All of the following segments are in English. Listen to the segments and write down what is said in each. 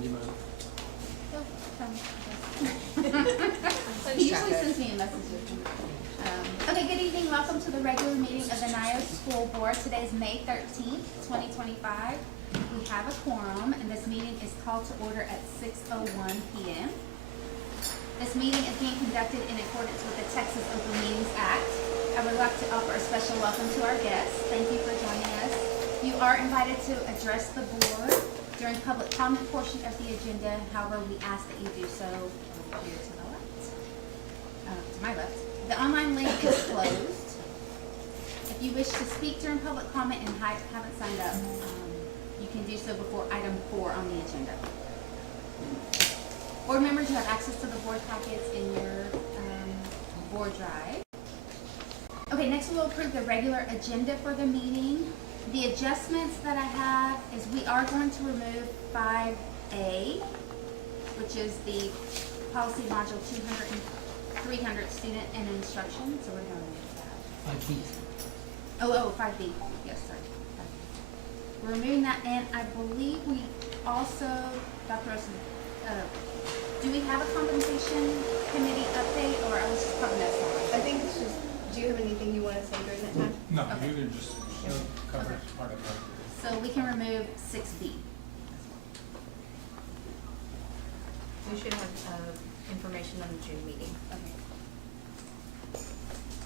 Do you mind? He usually sends me a message. Okay, good evening. Welcome to the regular meeting of the NYOS School Board. Today is May 13th, 2025. We have a quorum, and this meeting is called to order at 6:01 p.m. This meeting is being conducted in accordance with the Texas Open Meetings Act. I would like to offer a special welcome to our guests. Thank you for joining us. You are invited to address the board during public comment portion of the agenda. However, we ask that you do so over here to the left, to my left. The online link is closed. If you wish to speak during public comment and haven't signed up, you can do so before item 4 on the agenda. Board members, you have access to the board packets in your board drive. Okay, next we will approve the regular agenda for the meeting. The adjustments that I have is we are going to remove 5A, which is the policy module 200 and 300 student and instruction. So we're going to remove that. 5B. Oh, 5B. Yes, sorry. 5B. We're removing that, and I believe we also, Dr. Olson, do we have a compensation committee update, or I was just putting that somewhere? I think it's just, do you have anything you want to say during that time? No, Okay. you can just cover part of it. So we can remove 6B. We should have information on the June meeting. Okay.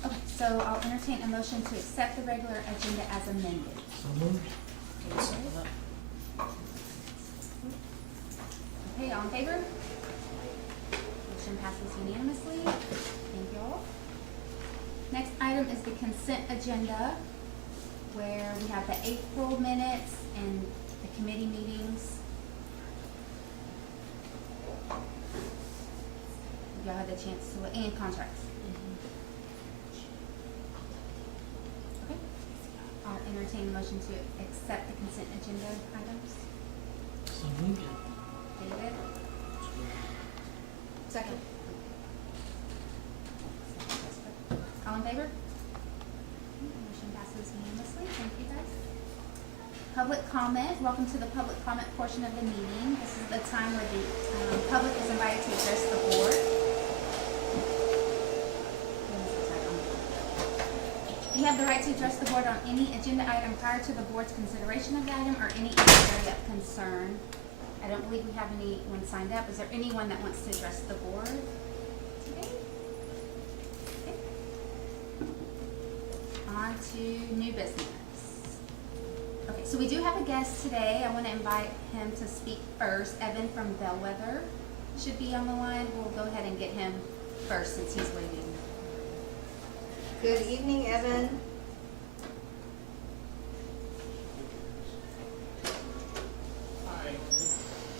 Okay, so I'll entertain a motion to accept the regular agenda as amended. So moved. Okay, all in favor? Motion passes unanimously. Thank you all. Next item is the consent agenda, where we have the April minutes and the committee meetings. Y'all had the chance to look, and contracts. Okay. I'll entertain a motion to accept the consent agenda items. So moved. David? Second. All in favor? Motion passes unanimously. Thank you, guys. Public comment. Welcome to the public comment portion of the meeting. This is the time where the public is invited to address the board. You have the right to address the board on any agenda item prior to the board's consideration of the item or any area of concern. I don't believe we have anyone signed up. Is there anyone that wants to address the board today? Okay. On to new business. Okay, so we do have a guest today. I want to invite him to speak first. Evan from Bellwether should be on the line. We'll go ahead and get him first since he's waiting. Good evening, Evan.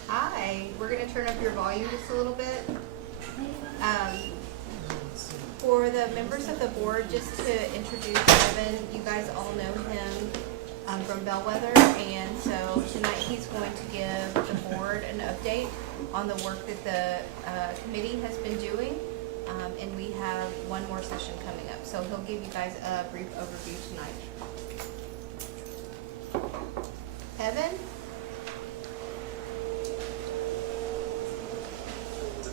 Hi. We're going to turn up your volume just a little bit. For the members of the board, just to introduce Evan, you guys all know him from Bellwether, and so tonight he's going to give the board an update on the work that the committee has been doing, and we have one more session coming up, so he'll give you guys a brief overview tonight. Evan?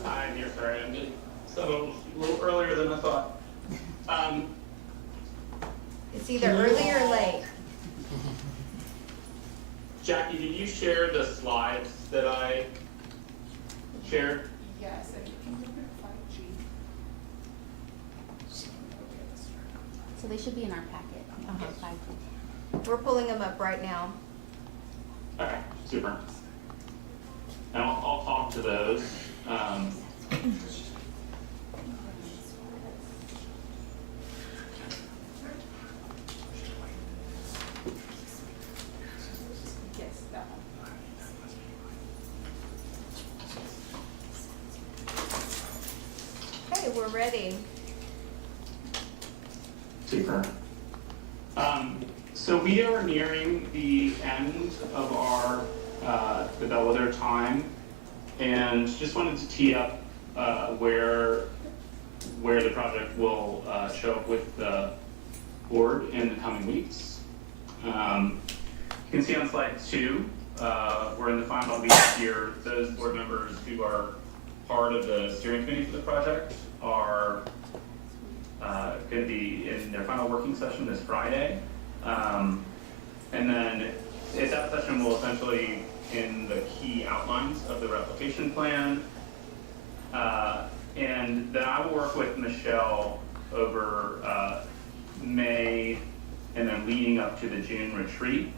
I'm here, sorry, I'm just so a little earlier than I thought. It's either early or late. Jackie, did you share the slides that I shared? Yes, and you can look at 5G. So they should be in our packet. We're pulling them up right now. Okay, super. And I'll talk to those. Yes, that one. Okay, we're ready. Super. So we are nearing the end of our the Bellwether time, and just wanted to tee up where the project will show up with the board in the coming weeks. You can see on slide 2 we're in the final weeks here. Those board members who are part of the steering committee for the project are going to be in their final working session this Friday. And then at that session, we'll essentially in the key outlines of the replication plan. And then I will work with Michelle over May and then leading up to the June retreat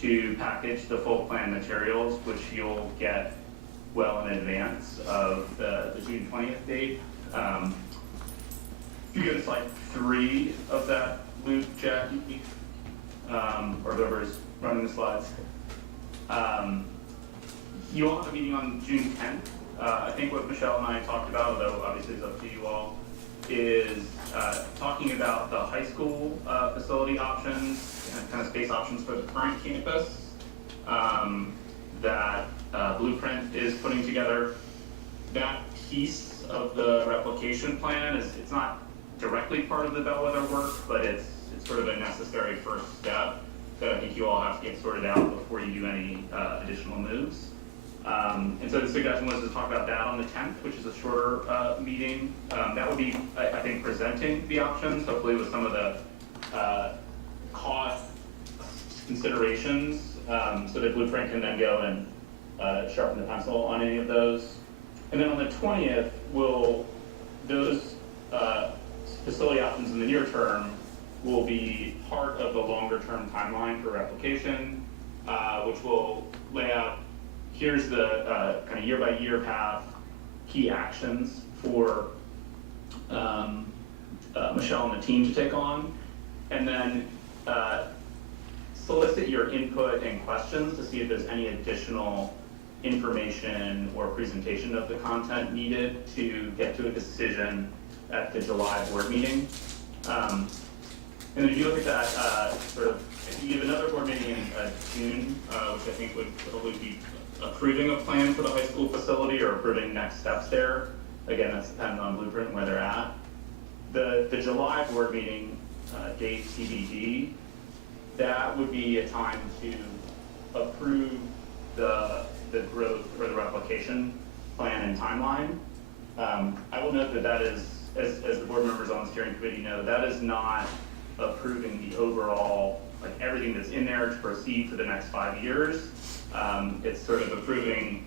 to package the full plan materials, which you'll get well in advance of the June 20th date. If you go to slide 3 of that loop, Jackie, or whoever's running the slides, you will have a meeting on June 10th. I think what Michelle and I talked about, although obviously it's up to you all, is talking about the high school facility options and kind of space options for the current campus that Blueprint is putting together. That piece of the replication plan it's not directly part of the bellwether work, but it's sort of a necessary first step that I think you all have to get sorted out before you do any additional moves. And so the suggestion was to talk about that on the 10th, which is a shorter meeting. That would be, I think, presenting the options, hopefully with some of the cost considerations, so that Blueprint can then go and sharpen the pencil on any of those. And then on the 20th, those facility options in the near term will be part of the longer term timeline for replication, which will lay out, here's the kind of year by year path, key actions for Michelle and the team to take on, and then solicit your input and questions to see if there's any additional information or presentation of the content needed to get to a decision at the July board meeting. And then if you look at that, you have another board meeting in June, which I think would probably be approving a plan for the high school facility or approving next steps there. Again, that's dependent on Blueprint and where they're at. The July board meeting, date TBD, that would be a time to approve the growth or the replication plan and timeline. I will note that is, as the board members on the steering committee know, that is not approving the overall, like everything that's in there to proceed for the next 5 years. It's sort of approving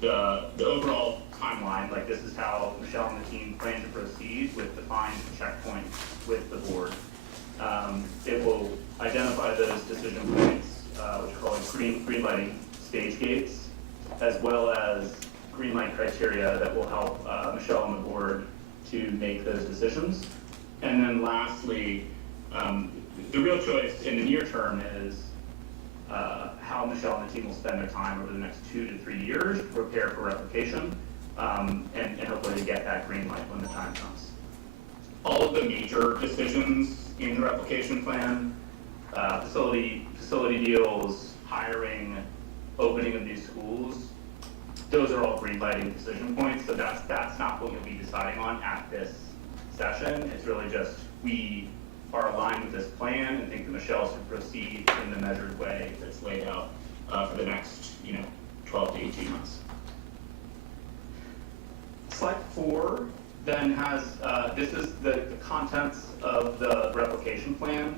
the overall timeline, like this is how Michelle and the team plan to proceed with defined checkpoints with the board. It will identify those decision points, which are called green lighting stage gates, as well as green light criteria that will help Michelle and the board to make those decisions. And then lastly, the real choice in the near term is how Michelle and the team will spend their time over the next 2 to 3 years to prepare for replication, and hopefully to get that green light when the time comes. All of the major decisions in the replication plan, facility deals, hiring, opening of new schools, those are all green lighting decision points. So that's not what you'll be deciding on at this session. It's really just we are aligned with this plan and think that Michelle should proceed in the measured way that's laid out for the next 12 to 18 months. Slide 4 then has, this is the contents of the replication plan.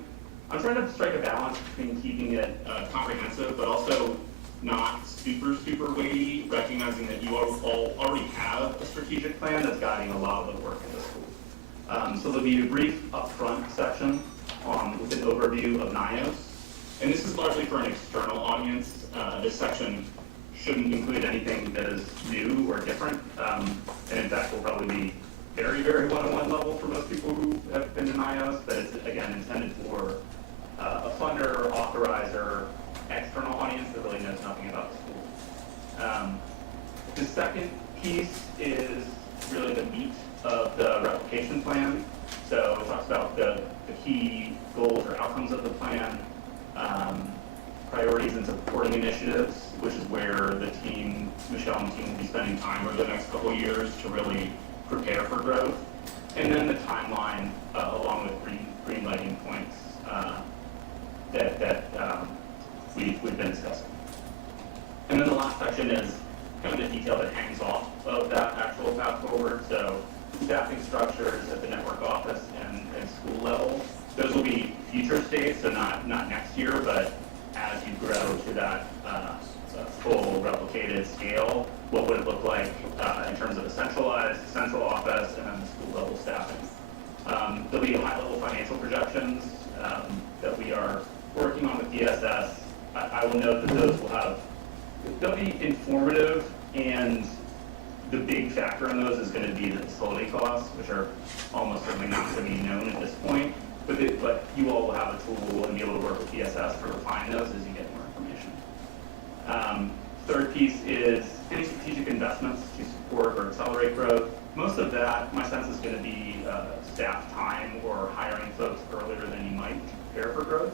I'm trying to strike a balance between keeping it comprehensive, but also not super weighty, recognizing that you all already have a strategic plan that's guiding a lot of the work in the school. So there'll be a brief upfront section with an overview of NYOS. And this is largely for an external audience. This section shouldn't include anything that is new or different. And in fact, will probably be very one-on-one level for most people who have been to NYOS, but it's, again, intended for a funder, authorizer, external audience that really knows nothing about the school. The second piece is really the meat of the replication plan. So it talks about the key goals or outcomes of the plan, priorities and supporting initiatives, which is where the team, Michelle and the team will be spending time over the next couple of years to really prepare for growth. And then the timeline, along with green lighting points that we've been discussing. And then the last section is kind of the detail that hangs off of that actual path forward. So staffing structures at the network office and school level. Those will be future states, so not next year, but as you grow to that full replicated scale, what would it look like in terms of a centralized central office and then the school level staffing? There'll be high-level financial projections that we are working on with DSS. I will note that they'll be informative, and the big factor in those is going to be the facility costs, which are almost certainly not going to be known at this point. But you all will have a tool and be able to work with DSS to refine those as you get more information. Third piece is any strategic investments to support or accelerate growth. Most of that, my sense, is going to be staff time or hiring folks earlier than you might to prepare for growth.